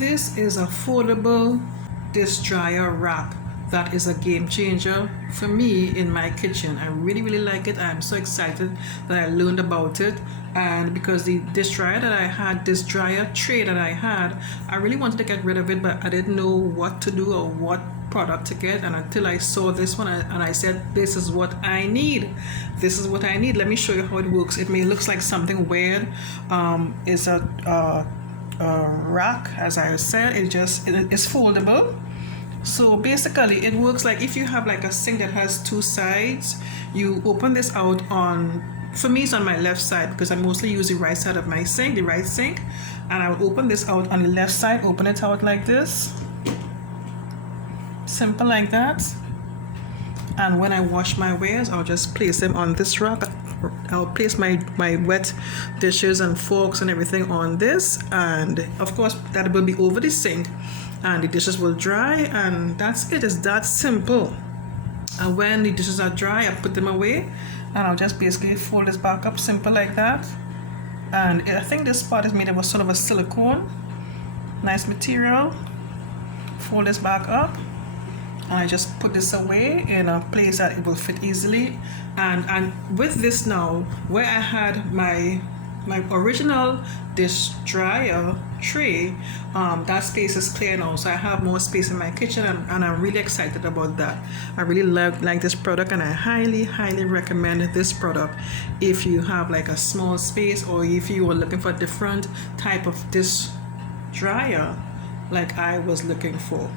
This is a foldable dish dryer rack that is a game changer for me in my kitchen. I really like it. I'm so excited that I learned about it, and because the dish dryer that I had, this dryer tray that I had, I really wanted to get rid of it, but I didn't know what to do or what product to get, and until I saw this one and I said, this is what I need. This is what I need. Let me show you how it works. It may look like something weird. It's a rack, as I said. It's foldable. So basically it works like if you have like a sink that has two sides, you open this out on, for me it's on my left side because I mostly use the right side of my sink, the right sink, and I will open this out on the left side, open it out like this, simple like that. And when I wash my wares, I'll just place them on this rack. I'll place my wet dishes and forks and everything on this, and of course that will be over the sink, and the dishes will dry, and that's it. It's that simple. And when the dishes are dry, I put them away, and I'll just basically fold this back up, simple like that. And I think this part is made of a sort of a silicone, nice material. Fold this back up, and I just put this away in a place that it will fit easily. And with this now, where I had my original dish dryer tray, that space is clear now, so I have more space in my kitchen, and I'm really excited about that. I really like this product, and I highly recommend this product if you have like a small space, or if you are looking for a different type of dish dryer like I was looking for.